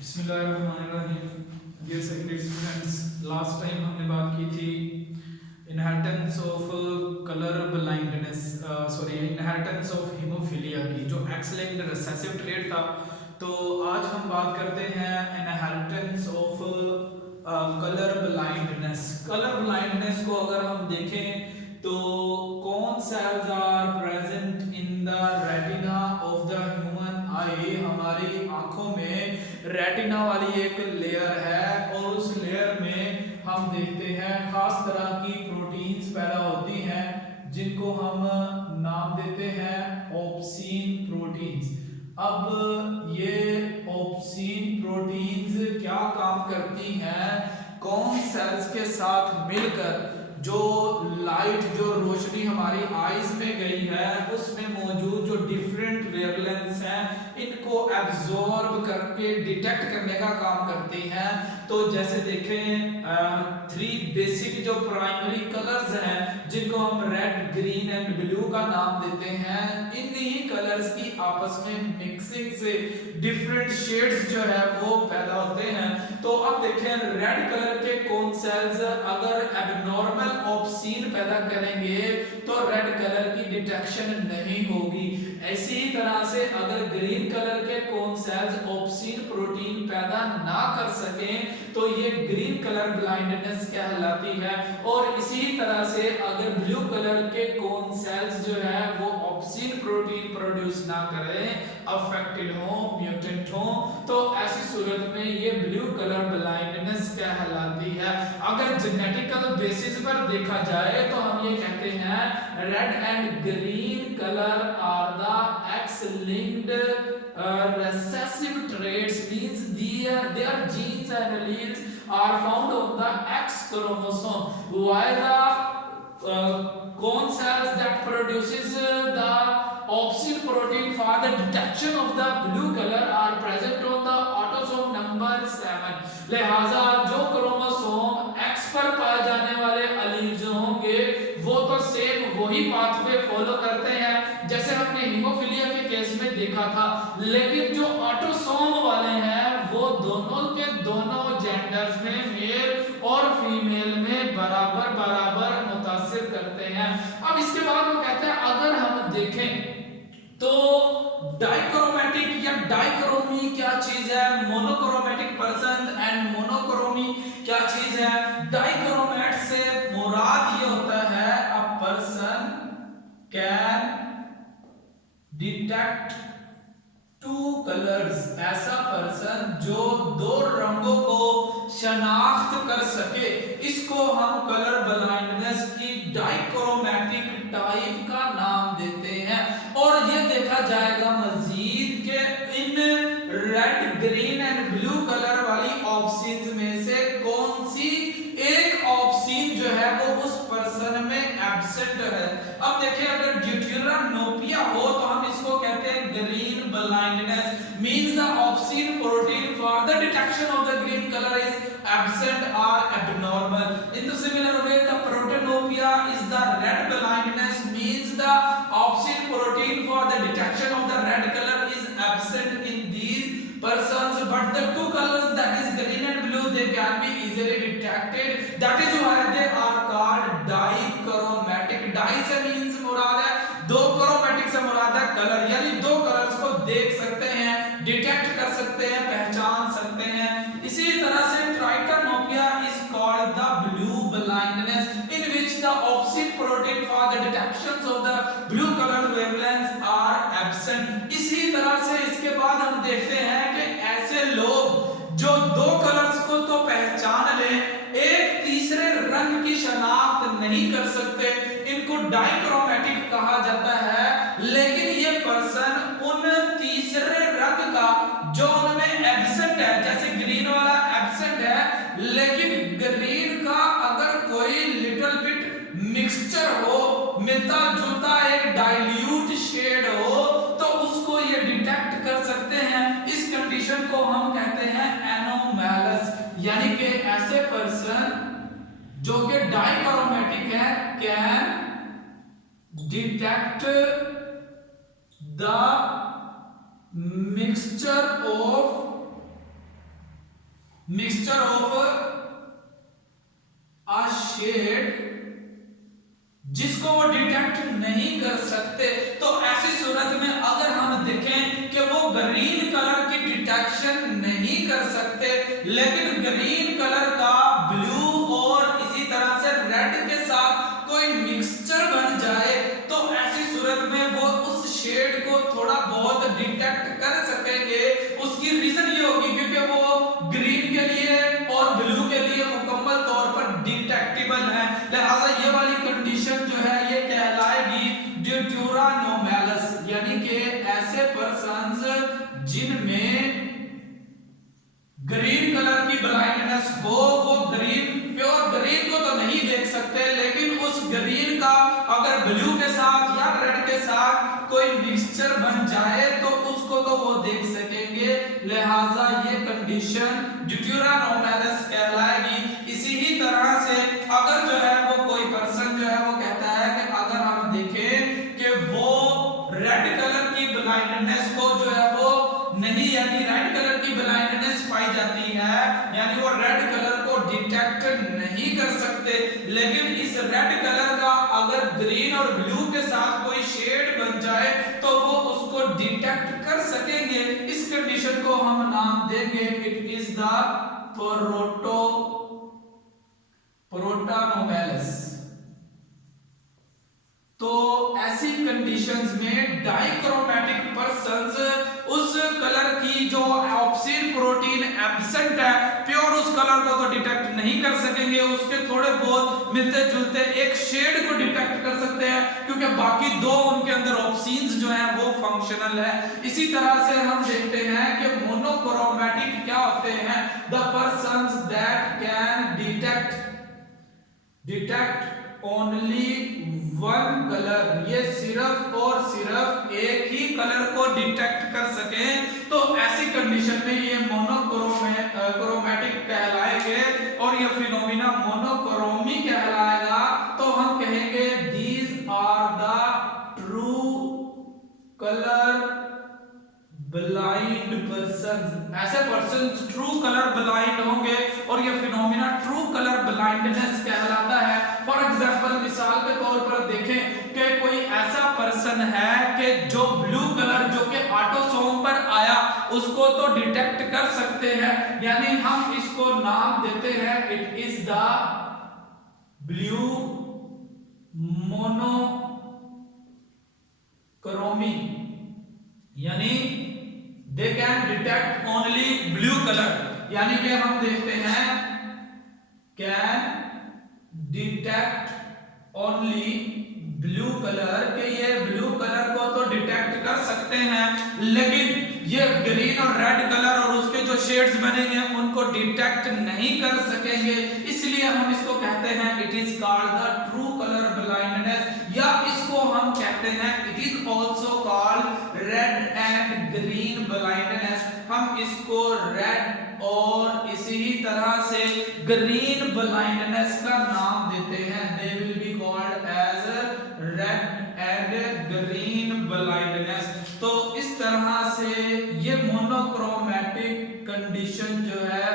बिस्मिल्लाहिर्रहमानिर्रहीम। Dear secondary students, last time हमने बात की थी inheritance of colour blindness inheritance of haemophilia की, जो एक्स लिंक्ड रिसेसिव ट्रेट था। तो आज हम बात करते हैं inheritance of colour blindness. Colour blindness को अगर हम देखें तो कौन cells are present in the retina of the human eye. हमारी आंखों में रेटिना वाली एक लेयर है और उस लेयर में हम देखते हैं खास तरह की प्रोटीन्स पैदा होती हैं जिनको हम नाम देते हैं ऑप्सीन प्रोटीन्स। अब ये ऑप्सीन प्रोटीन्स क्या काम करती हैं, कौन सेल्स के साथ मिलकर जो लाइट, जो रोशनी हमारी आईज में गई है उसमें मौजूद जो डिफरेंट वेवलेंथ्स हैं इनको एब्जॉर्ब करके डिटेक्ट करने का काम करती हैं। तो जैसे देखें थ्री बेसिक जो प्राइमरी कलर्स हैं जिनको हम रेड, ग्रीन एंड ब्लू का नाम देते हैं, इन्हीं कलर्स की आपस में मिक्सिंग से डिफरेंट शेड्स जो है वो पैदा होते हैं। तो अब देखें रेड कलर के कौन सेल्स अगर एबनॉर्मल ऑप्सीन पैदा करेंगे तो रेड कलर की डिटेक्शन नहीं होगी। इसी तरह से अगर ग्रीन कलर के कौन सेल्स ऑप्सीन प्रोटीन पैदा ना कर सकें तो ये ग्रीन कलर ब्लाइंडनेस कहलाती है। और इसी तरह से अगर ब्लू कलर के कौन सेल्स जो है वो ऑप्सीन प्रोटीन प्रोड्यूस ना करें, अफेक्टेड हो, म्यूटेंट हो, तो ऐसी सूरत में ये ब्लू कलर ब्लाइंडनेस कहलाती है। अगर जेनेटिकल बेसिस पर देखा जाए तो हम ये कहते हैं red and green colour are the X linked recessive traits, means their genes and alleles are found on the X chromosome, while the cone cells that produces the opsin protein for the detection of the blue color are present on the autosome number 7। लिहाजा जो chromosome X पर पाए जाने वाले अलील जो होंगे वो तो सेम वही पाथवे फॉलो करते हैं जैसे हमने हीमोफीलिया के केस में देखा था, लेकिन जो ऑटोसोम वाले हैं वो दोनों के दोनों जेंडर्स में, मेल और फीमेल में बराबर बराबर मुतासिर करते हैं। अब इसके बाद वो कहते हैं अगर हम देखें तो डाइक्रोमैटिक या डाइक्रोमी क्या चीज है, मोनोक्रोमैटिक पर्सन एंड मोनोक्रोमी क्या चीज है। डाइक्रोमैट से मुराद ये होता है a person can detect two colours, ऐसा पर्सन जो दो रंगों को शनाख्त कर सके, इसको हम कलर ब्लाइंडनेस की डाइक्रोमैटिक टाइप का नाम देते हैं। और ये देखा जाएगा मजीद के in red, green and blue colour वाली ऑप्शंस में से कौन सी एक ऑप्शन जो है वो उस पर्सन में एब्सेंट है। अब देखिए अगर ड्यूटेरानोपिया हो तो हम इसको कहते हैं green blindness, means the opsin protein for the detection of the green color is absent or abnormal. In the similar way, the protanopia is the red blindness, means the opsin protein for the detection of the red color is absent in these persons, but the two colors, that is green and blue, they can be easily detected. That is why they are called dichromatic. Di से means मुराद है दो, chromatic से मुराद है colour, यानी दो colours को देख सकते हैं, डिटेक्ट कर सकते हैं, पहचान सकते हैं। इसी तरह से tritanopia is called the blue blindness in which the opsin protein for the detections of the blue colour wavelengths are absent. इसी तरह से इसके बाद हम देखते हैं कि ऐसे लोग जो दो कलर्स को तो पहचान ले, एक तीसरे रंग की शनाख्त नहीं कर सकते, इनको डाइक्रोमैटिक कहा जाता है। लेकिन ये पर्सन उन तीसरे रंग का जो उनमें एब्सेंट है, जैसे ग्रीन वाला एब्सेंट है, लेकिन ग्रीन का अगर कोई लिटिल बिट मिक्सचर हो, मिलता जुलता एक डाइल्यूट शेड हो, तो उसको ये डिटेक्ट कर सकते हैं। इस कंडीशन को हम कहते हैं एनोमैलस, यानी कि ऐसे पर्सन जो कि डाइक्रोमैटिक है can detect the mixture of mixture of a shade जिसको वो डिटेक्ट नहीं कर सकते। तो ऐसी सूरत में अगर हम देखें कि वो ग्रीन कलर की डिटेक्शन नहीं कर सकते, लेकिन ग्रीन कलर का ब्लू और इसी तरह से रेड के साथ कोई मिक्सचर बन जाए, तो ऐसी सूरत में वो उस शेड को थोड़ा बहुत डिटेक्ट कर सकेंगे। उसकी रीजन ये होगी क्योंकि वो ग्रीन के लिए और ब्लू के लिए मुकम्मल तौर पर डिटेक्टेबल है। लिहाजा ये वाली कंडीशन जो है ये कहलाएगी ड्यूटेरोनोमैलस, यानी कि ऐसे पर्सन्स जिनमें ग्रीन कलर की ब्लाइंडनेस हो, वो ग्रीन प्योर ग्रीन को तो नहीं देख सकते, लेकिन उस ग्रीन का अगर ब्लू के साथ या रेड के साथ कोई मिक्सचर बन जाए तो उसको तो वो देख सकेंगे। लिहाजा ये कंडीशन ड्यूटेरोनोमैलस कहलाएगी। इसी ही तरह से अगर जो है वो कोई पर्सन जो है वो कहता है कि अगर हम देखें कि वो रेड कलर की ब्लाइंडनेस को जो है वो नहीं, यानी रेड कलर की ब्लाइंडनेस पाई जाती है, यानी वो रेड कलर को डिटेक्ट नहीं कर सकते, लेकिन इस रेड कलर का अगर ग्रीन और ब्लू के साथ कोई शेड बन जाए तो वो उसको डिटेक्ट कर सकेंगे। इस कंडीशन को हम नाम देंगे इट इज द प्रोटोनोमैलस। तो ऐसी कंडीशंस में डाइक्रोमैटिक पर्सन्स उस कलर की जो ऑप्सिन प्रोटीन एब्सेंट है, प्योर उस कलर को तो डिटेक्ट नहीं कर सकेंगे, उसके थोड़े बहुत मिलते जुलते एक शेड को डिटेक्ट कर सकते हैं, क्योंकि बाकी दो उनके अंदर ऑप्सिन्स जो हैं वो फंक्शनल है। इसी तरह से हम देखते हैं कि मोनोक्रोमैटिक क्या होते हैं, the persons that can detect only one colour, ये सिर्फ और सिर्फ एक ही कलर को डिटेक्ट कर सके, तो ऐसी कंडीशन में ये मोनोक्रोमैटिक कहलाएंगे और ये फिनोमिना मोनोक्रोमी कहलाएगा। तो हम कहेंगे these are the true colour blind persons. ऐसे पर्सन्स ट्रू कलर ब्लाइंड होंगे और ये फिनोमिना ट्रू कलर ब्लाइंडनेस कहलाता है। फॉर एग्जांपल, मिसाल के तौर पर देखें कि कोई ऐसा पर्सन है कि जो ब्लू कलर जो कि ऑटोसोम पर आया उसको तो डिटेक्ट कर सकते हैं, यानी हम इसको नाम देते हैं इट इज द ब्लू मोनोक्रोमी, यानी they can detect only blue colour, यानी कि हम देखते हैं can detect only blue colour, के ये ब्लू कलर को तो डिटेक्ट कर सकते हैं, लेकिन ये ग्रीन और रेड कलर और उसके जो शेड्स बनेंगे उनको डिटेक्ट नहीं कर सकेंगे। इसलिए हम इसको कहते हैं it is called the true colour blindness, या इसको हम कहते हैं it is also called red and green blindness. हम इसको रेड और इसी ही तरह से ग्रीन ब्लाइंडनेस का नाम देते हैं, they will be called as red and green blindness. तो इस तरह से ये मोनोक्रोमैटिक कंडीशन जो है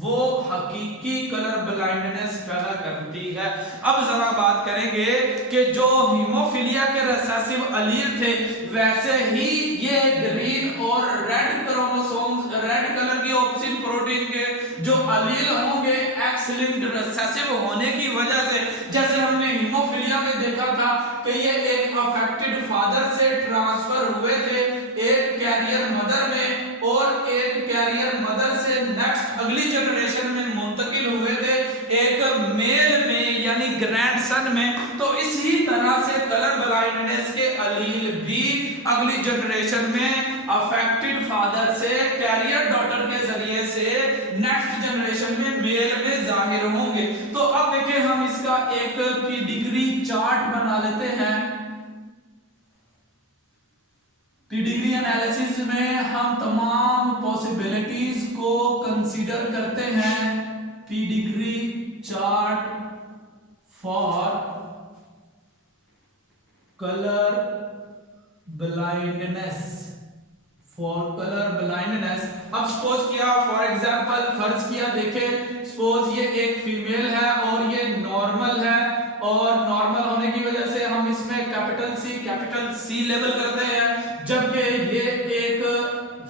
वो हकीकी कलर ब्लाइंडनेस पैदा करती है। अब जरा बात करेंगे कि जो हीमोफीलिया के रिसेसिव अलील थे, वैसे ही ये ग्रीन और रेड क्रोमोसोम्स, रेड कलर की ऑप्सिन प्रोटीन के जो अलील होंगे एक्स लिंक्ड रिसेसिव होने की वजह से, जैसे हमने हीमोफीलिया में देखा था कि ये एक अफेक्टेड फादर से ट्रांसफर हुए थे एक कैरियर मदर में, और एक कैरियर मदर से नेक्स्ट अगली जनरेशन में मुंतकिल हुए थे एक मेल में, यानी ग्रैंडसन में। तो इसी तरह से कलर ब्लाइंडनेस के अलील भी अगली जनरेशन में अफेक्टेड फादर से कैरियर डॉटर के जरिए से नेक्स्ट जनरेशन में मेल में जाहिर होंगे। तो अब देखिए हम इसका एक पेडिग्री चार्ट बना लेते हैं। पेडिग्री एनालिसिस में हम तमाम पॉसिबिलिटीज को कंसीडर करते हैं। Pedigree chart for colour blindness, for colour blindness. अब अब सपोज किया फॉर एग्जांपल फर्ज किया देखे सपोज ये एक फीमेल है और ये नॉर्मल है और नॉर्मल होने की वजह से हम इसमें कैपिटल सी लेबल करते हैं, जबकि ये एक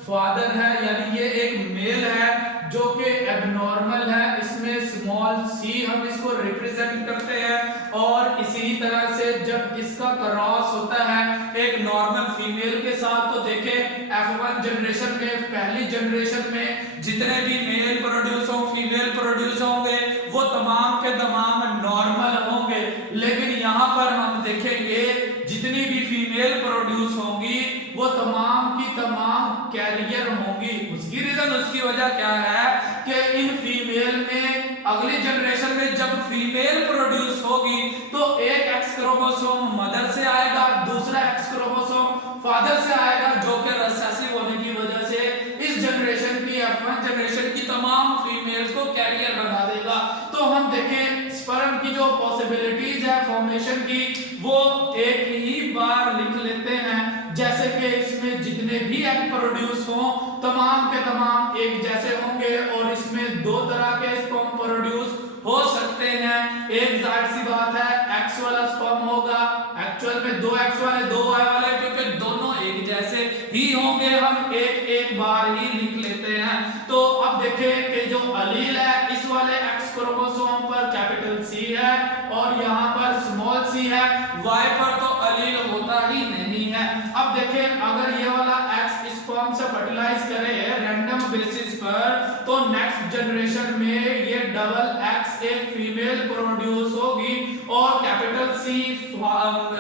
फादर है यानी ये एक मेल है जो कि एबनॉर्मल है, इसमें स्मॉल सी हम इसको रिप्रेजेंट करते हैं। और इसी तरह से जब इसका क्रॉस होता है एक नॉर्मल फीमेल के साथ तो देखे F1 जनरेशन में पहली जनरेशन में जितने भी मेल प्रोड्यूस हो फीमेल प्रोड्यूस होंगे वो तमाम के तमाम नॉर्मल होंगे, लेकिन यहाँ पर हम देखेंगे जितनी भी फीमेल प्रोड्यूस होंगी वो तमाम की तमाम कैरियर होंगी। उसकी रीजन उसकी वजह क्या है कि इन फीमेल में अगली जनरेशन में जब फीमेल प्रोड्यूस होगी तो एक एक्स क्रोमोसोम मदर से आएगा, दूसरा एक्स क्रोमोसोम फादर से आएगा, जो कि रिसेसिव होने की वजह से इस जनरेशन की F1 जनरेशन की तमाम फीमेल्स को कैरियर बना देगा। तो हम देखें स्पर्म की जो पॉसिबिलिटीज है फॉर्मेशन की वो एक ही बार लिख लेते हैं, जैसे कि इसमें जितने भी एग प्रोड्यूस हो तमाम के तमाम एक जैसे होंगे और इसमें दो तरह के स्पर्म प्रोड्यूस हो सकते हैं। एक जाहिर सी बात है एक्स वाला स्पर्म होगा, एक्चुअल में दो एक्स वाले दो वाई वाले, क्योंकि दोनों एक जैसे ही होंगे, हम एक एक बार ही लिख लेते हैं। तो अब देखें कि जो अलील है इस वाले एक्स क्रोमोसोम पर कैपिटल सी है और यहाँ पर स्मॉल सी है, वाई पर तो अलील होता ही नहीं है। अब देखें अगर ये वाला एक्स स्पर्म से फर्टिलाइज करे रैंडम बेसिस पर तो नेक्स्ट जनरेशन में ये डबल एक्स एक फीमेल प्रोड्यूस होगी और कैपिटल सी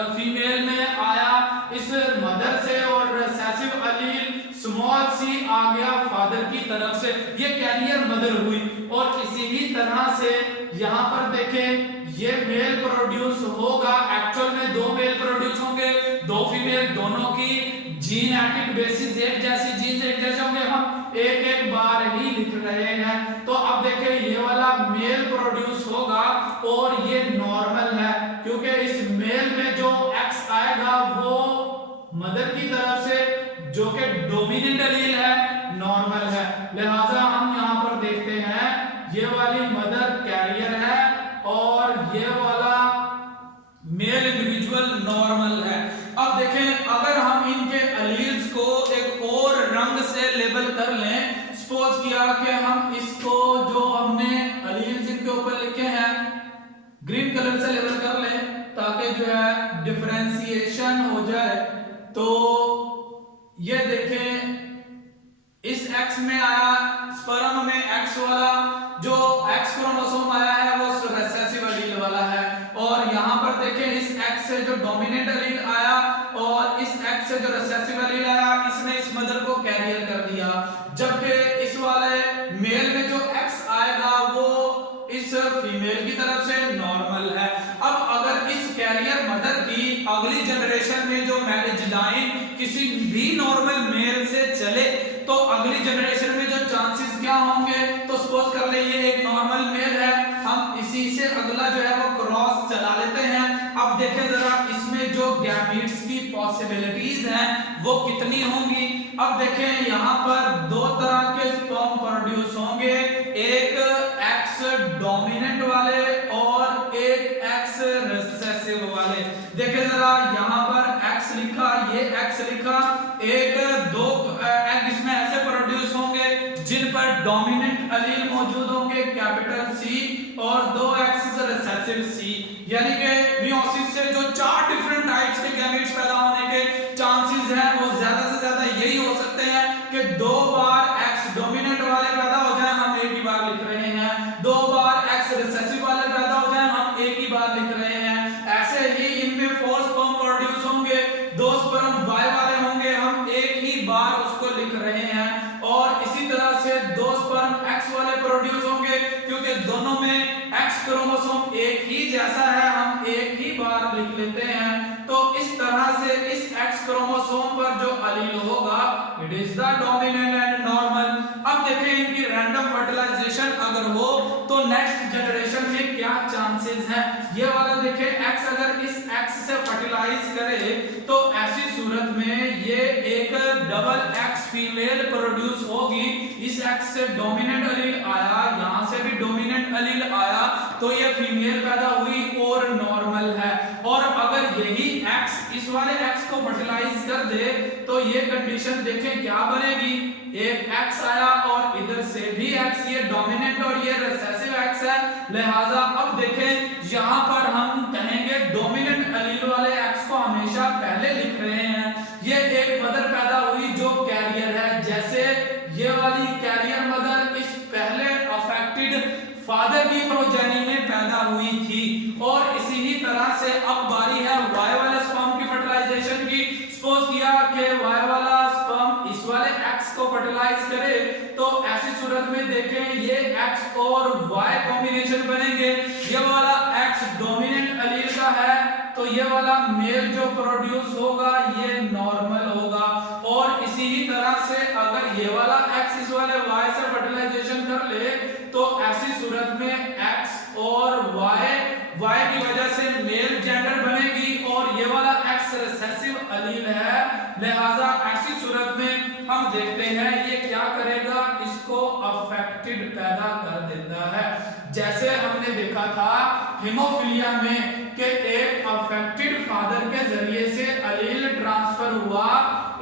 फीमेल में आया इस मदर से और रिसेसिव अलील स्मॉल सी आ गया फादर की तरफ से, ये कैरियर मदर हुई। और इसी ही तरह से यहाँ पर देखें ये मेल प्रोड्यूस होगा, एक्चुअल में दो मेल प्रोड्यूस होंगे, दो फीमेल, दोनों की जीनेटिक बेसिस एक जैसी, जीन्स एक जैसे होंगे, हम एक एक बार ही लिख रहे हैं। तो अब देखें ये वाला मेल प्रोड्यूस होगा और ये नॉर्मल है क्योंकि इस मेल में जो एक्स आएगा वो मदर की तरफ से जो कि डोमिनेंट एलील है नॉर्मल है, लिहाजा हम यहाँ पर देखते हैं ये वाली मदर कैरियर है और ये वाला मेल इंडिविजुअल नॉर्मल है। अब देखें अगर हम इनके अलील्स को एक और रंग से लेबल कर लें, सपोज किया कि हम इसको जो हमने अलील्स इनके ऊपर लिखे हैं ग्रीन कलर से लेबल कर लें ताकि जो है डिफरेंशिएशन हो जाए। तो ये देखें इस एक्स में आया स्पर्म में एक्स वाला जो एक्स क्रोमोसोम आया है वो रिसेसिव एलील वाला है, और यहाँ पर देखें इस एक्स से जो डोमिनेंट एलील आया और इस एक्स से जो रिसेसिव एलील आया इसने इस मदर को कैरियर कर दिया, जबकि इस वाले मेल में जो एक्स आएगा वो इस फीमेल की तरफ से नॉर्मल है। अब अगर इस कैरियर मदर की अगली जनरेशन में जो मैरिज लाइन किसी भी नॉर्मल मेल से चले तो अगली जनरेशन में जो चांसेस क्या होंगे, तो सपोज कर ले ये एक नॉर्मल मेल है, हम इसी से अगला जो है वो क्रॉस चला लेते हैं। अब देखें जरा इसमें जो गैमीट्स की पॉसिबिलिटीज हैं वो कितनी होंगी। अब देखें यहाँ पर दो तरह के स्पर्म प्रोड्यूस होंगे, एक एक्स डोमिनेंट वाले और एक एक्स रिसेसिव वाले। देखें जरा यहाँ पर एक्स लिखा, ये एक्स लिखा, एक दो एग इसमें ऐसे प्रोड्यूस होंगे जिन पर डोमिनेंट एलील मौजूद होंगे कैपिटल सी और दो एक्स रिसेसिव सी, यानी कि मियोसिस से जो चार डिफरेंट टाइप्स के गैमेट्स पैदा होने के चांसेस हैं वो ज्यादा से ज्यादा यही हो सकते हैं कि दो बार एक्स डोमिनेंट वाले पैदा हो जाए, हम एक ही बार लिख रहे हैं, दो बार एक्स रिसेसिव वाले पैदा हो जाए, हम एक ही बार लिख रहे हैं। ऐसे ही इनमें फोर स्पर्म प्रोड्यूस होंगे, दो स्पर्म वाई वाले होंगे, हम एक ही बार उसको लिख रहे हैं। और इसी तरह से दो स्पर्म एक्स वाले प्रोड्यूस होंगे क्योंकि दोनों में एक्स क्रोमोसोम एक ही जैसा है, हम एक ही बार लिख लेते हैं। तो इस तरह से इस एक्स क्रोमोसोम पर जो एलील होगा it is the dominant and normal. अब देखें इनकी रैंडम फर्टिलाइजेशन अगर हो तो नेक्स्ट जनरेशन में क्या चांसेस हैं। ये वाला देखें एक्स अगर इस एक्स से फर्टिलाइज करे तो ऐसी सूरत में ये एक डबल एक्स फीमेल प्रोड्यूस होगी, इस एक्स से डोमिनेंट एलील आया, यहां से भी डोमिनेंट एलील आया, तो ये फीमेल पैदा हुई और नॉर्मल है। और अगर यही एक्स इस वाले एक्स को फर्टिलाइज कर दे तो ये कंडीशन देखें क्या बनेगी, एक एक्स आया और इधर से भी एक्स, ये डोमिनेंट और ये रिसेसिव एक्स है, लिहाजा अब देखें यहां पर हम कहेंगे डोमिनेंट एलील वाले एक्स को हमेशा पहले लिख रहे हैं। ये एक मदर पैदा हुई जो कैरियर है, जैसे ये वाली कैरियर मदर इस पहले अफेक्टेड फादर की प्रोजेनी में पैदा हुई थी। और इसी ही तरह से अब बारी है वाई वाले स्पर्म की फर्टिलाइजेशन की। सपोज किया कि वाई वाला स्पर्म इस वाले एक्स को फर्टिलाइज करे, तो ऐसी सूरत में देखें ये एक्स और वाई कॉम्बिनेशन बनेंगे, ये वाला एक्स डोमिनेंट एलील का है तो ये वाला मेल जो प्रोड्यूस होगा ये नॉर्मल होगा। और इसी ही तरह से अगर ये वाला एक्स इस वाले वाई से फर्टिलाइजेशन कर ले तो ऐसी सूरत में एक्स और वाई की वजह से मेल जेंडर बनेगी और ये वाला एक्स रिसेसिव एलील है, लिहाजा ऐसी सूरत में हम देखते हैं ये क्या करेगा, इसको अफेक्टेड पैदा कर देता है। जैसे हमने देखा था हीमोफीलिया में कि एक अफेक्टेड फादर के जरिए से एलील ट्रांसफर हुआ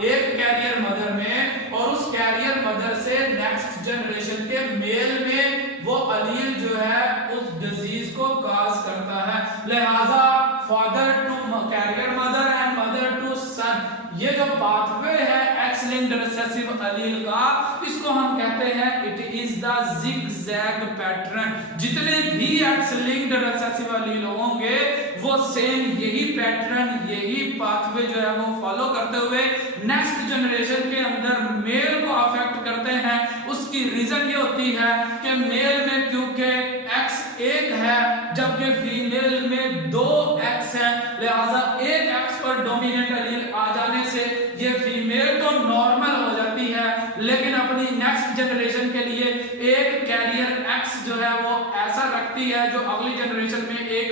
एक कैरियर मदर में, और उस कैरियर मदर से नेक्स्ट जनरेशन के मेल में वो एलील जो है उस डिजीज को काज करता है। लिहाजा father to carrier mother and mother to son, ये जो पाथवे है एक्स लिंक्ड रिसेसिव एलील का, इसको हम कहते हैं it is the zigzag pattern. जितने भी एक्स लिंक्ड रिसेसिव एलील होंगे वो सेम यही पैटर्न, यही पाथवे जो है वो फॉलो करते हुए नेक्स्ट जनरेशन के अंदर मेल को अफेक्ट करते हैं। उसकी रीजन ये होती है कि मेल में क्योंकि एक्स एक है जबकि फीमेल में दो एक्स है, लिहाजा एक एक्स पर डोमिनेंट एलील आ जाने से ये फीमेल तो नॉर्मल हो जाती है, लेकिन अपनी नेक्स्ट जनरेशन के लिए एक कैरियर एक्स जो है वो ऐसा रखती है जो अगली जनरेशन में एक